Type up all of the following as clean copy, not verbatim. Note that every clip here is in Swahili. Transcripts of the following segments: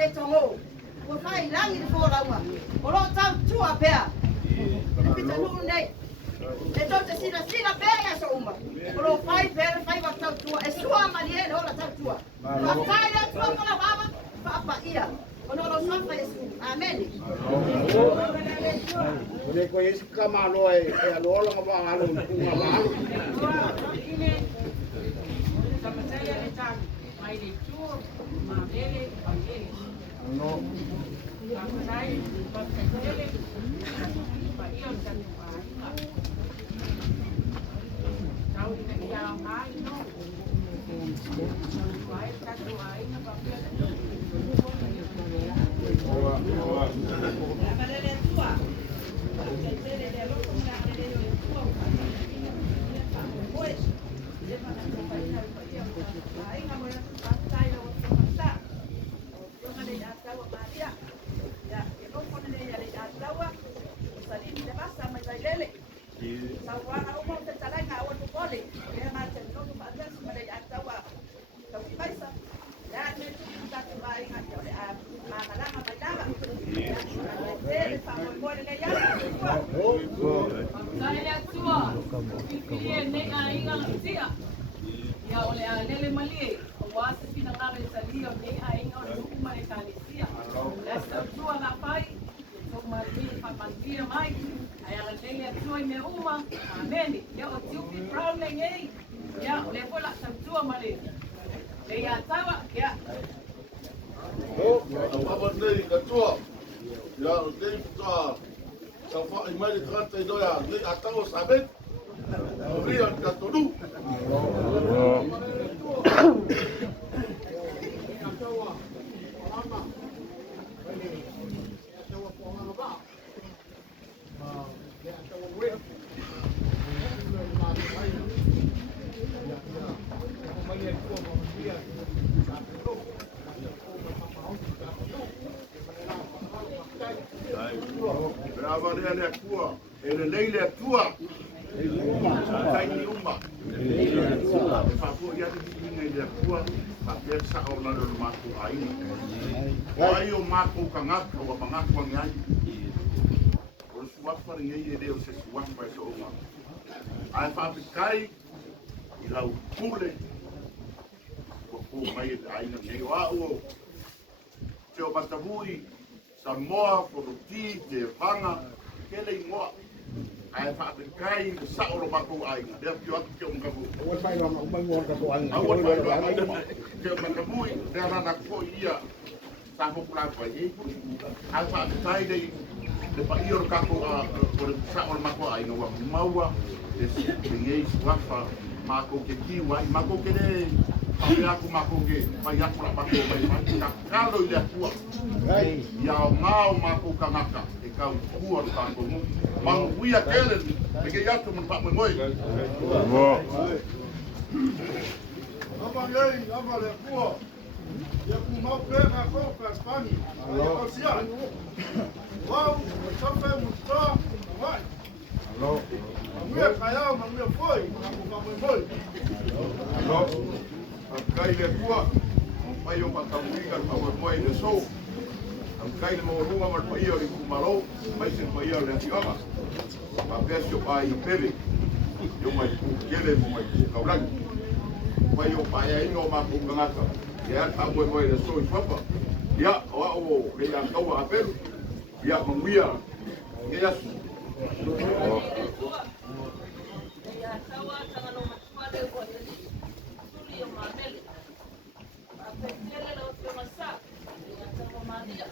le tongo. Ko fai langi le fōraunga. O lo tau tua pea. Le pita nuu nei. Le tau te sina pea ia so umba. O lo fai pea le fai wa tau tua. E sua mariene o la tau tua. Wa fai le tua kona wawa. Whaapa ia. O lo suafa Yesu. Amen. Ole ko Yesu kamalo e alola nga ba alo nga ba. Sama saya letak mai le tu ma bele pangele. No. Sama saya pangele pa ia dan pa. Tahu ni yang ai no. Vai Tagoa'i na pa pia. Leiataua, pipilie nei ainga tia. Ya ole a lele malie, o wasa pina ngare salio nei ainga o luku mai kalisia. Leiataua na pai, so malie pa mantia mai. Aya Leiataua me uma, amen. Ya o tiupi brown nei. Ya ole pola Leiataua malie. Leiataua ya. Oh, apa nei katua. Ya nei tua. Suafa mai le trata i doia Leiataua sabet. Ria katolu. Brava le tua, e le Leiataua. Kai ni umma. Fa fu ya ni ni le tua, fa pesa o la lo maku ai. Ai o maku kangaka wa mangaku ngai. O suafa ngai e o se suafa so uma. Ai fa kai i la pule. Ko mai ai ni wa o. Te o batavui Samoa for ti te vanga kele ngoa. Ai fa kai sa o mako ai de pio ke un kabu O pai no ma mo ka ko an. au pai ke makabu de na ko ia sa popular ko ai ai fa kai de pa io ka ko por sa o mako ai no maua de ngai suafa mako ke kiwa mako ke de aku mako ke pa ia ko mako mai ka kalo ile tua ai ya ngao mako kamaka kau kuar tanto mang wia kelen ke ya tu pak moi apa ngai apa le kuar ya ku mau pega ko pa spani o sia wow sabe muito vai alô wia kaya mang wia foi aku pa moi alô kai le kuar pai o pa kamuika pa moi de so ang kain mo runga mar paio i kumaro mai se paio le tiama pa pesio pa i pele yo mai kele mo mai kaulang paio pa ia no ma kunganga ya ta mo mo le so i papa ya o le ya tau a pelu ya mangwia ya Ya tawa tanga no matwale ko ni tuli o mamele. A petele lo tio masa. Ya tawa malia.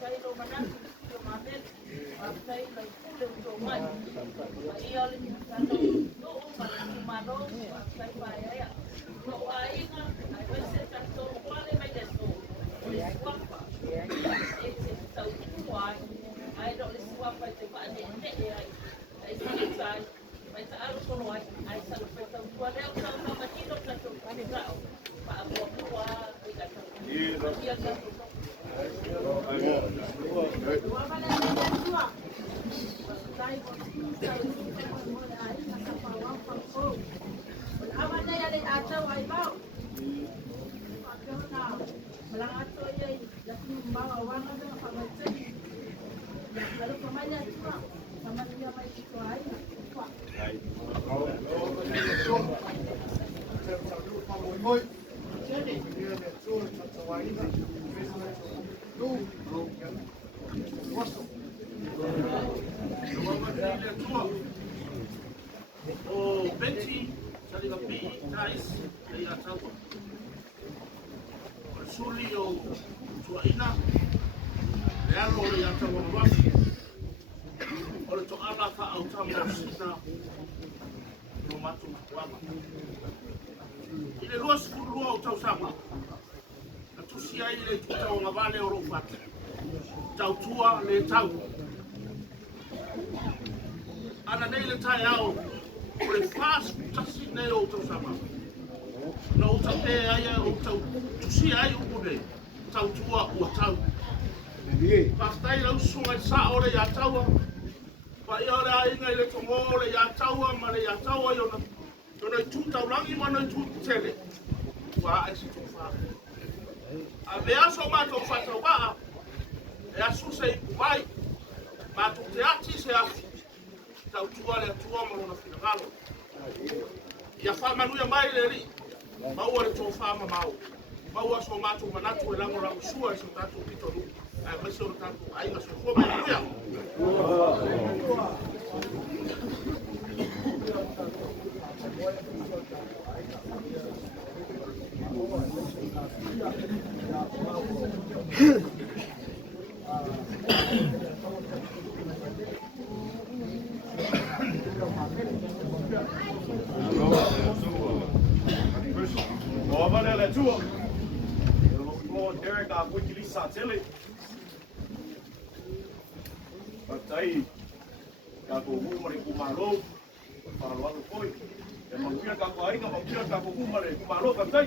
Kai lo manaki tio mamele. A kai lo kule o mai. Ai ole ni tano no ma ni mano a kai vai ya. No ai na ai vai ser tanto quale mai deso. Ni suafa. E se tau kuai. Ai do le suafa te pa ne ai. Ai sai Mai ta alo kono ai sa pe ta tua le o sa ma kino ta to ani rao pa mo tua i ka ta i ia ta wa ma le tua sai ko sa mo ai ka ta pa wa pa ko ama ne ya le a ta wa i ba pa ko na mala O Betty, Tagoa'i, Tais, Leiataua. O suli o tuaina, le alo Leiataua wafi. O le to'ala wha'autama o sina no matu wama. I le rua sifurua o tausama, na tusi ai le tutau ngavale o rofate. Tautua le tau. Ana nei le tai au, o le fast tasi nei o tau sama. Na o tau te aia o tau tusi ai o kune, tau tua ua tau. Pastai lau sunga i sa o le Leiataua, pa ia o le ainga i le tongo o le Leiataua, ma le Leiataua i ona i tu tau langi mana i tu tele. Wa ai si tau wha. A me aso mātou whatau waa, e asu se i kumai, mātou te ati se asu. Tau tua le tua malona finagalo. Ia whamanuia mai le ri. Maua le tō whama mau. Maua so mātou manatu e lango rango sua e so tātou pitoru. Ai maisi o tātou ainga so kua mai nuia. Ovale Letauā. Derek a wiki satele. Patai ka ko humare kumalo. Para lo foi. E mangia ka ko ainga mangia ka ko humare kumalo patai.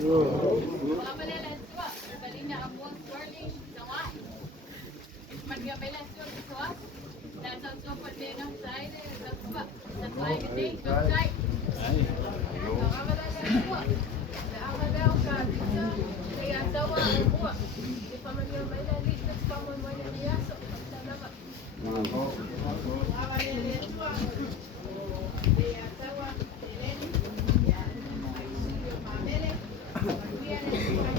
Ovale Letauā. Balinya amon swirling Tagoa'i. Mangia bela swirling soas. Dan so padena side Letauā. Letauā gede side. Ovale Letauā. Leiataua e mua. E whamangia mai la li, te whamoi mai la li aso. Tanama. Awa Leiataua. Leiataua, Eleni. Ia, Aisio Mamele. Ia Leiataua.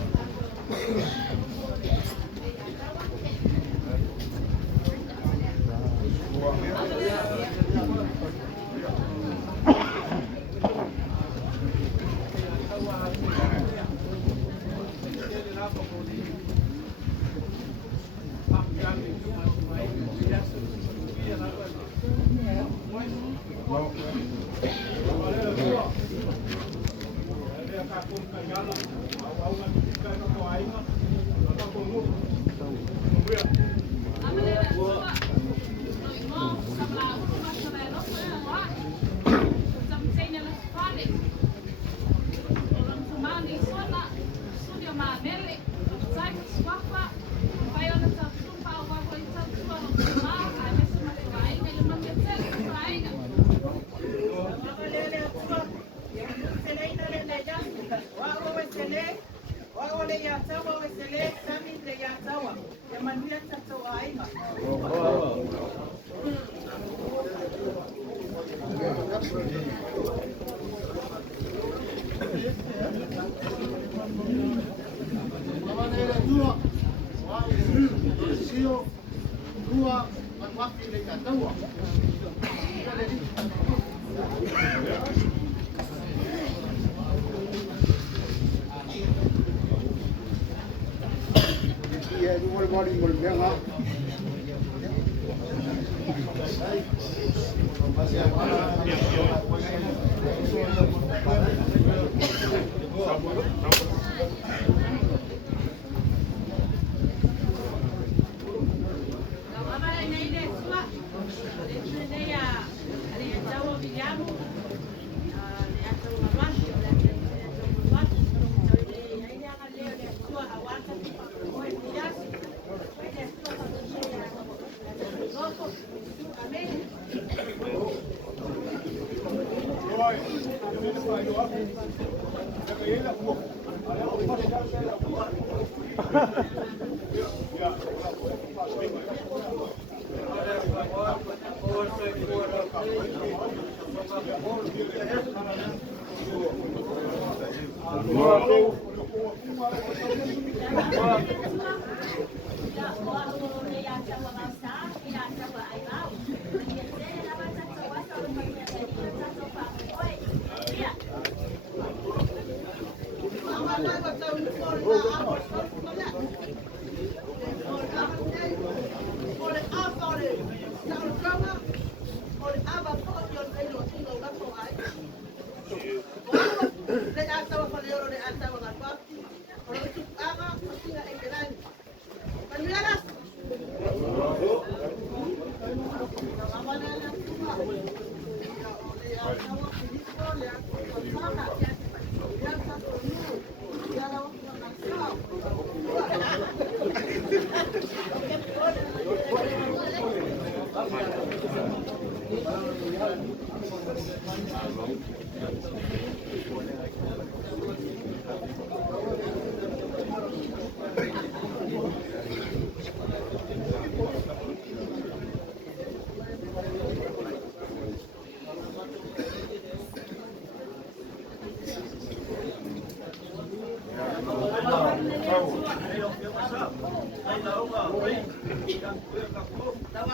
Tawa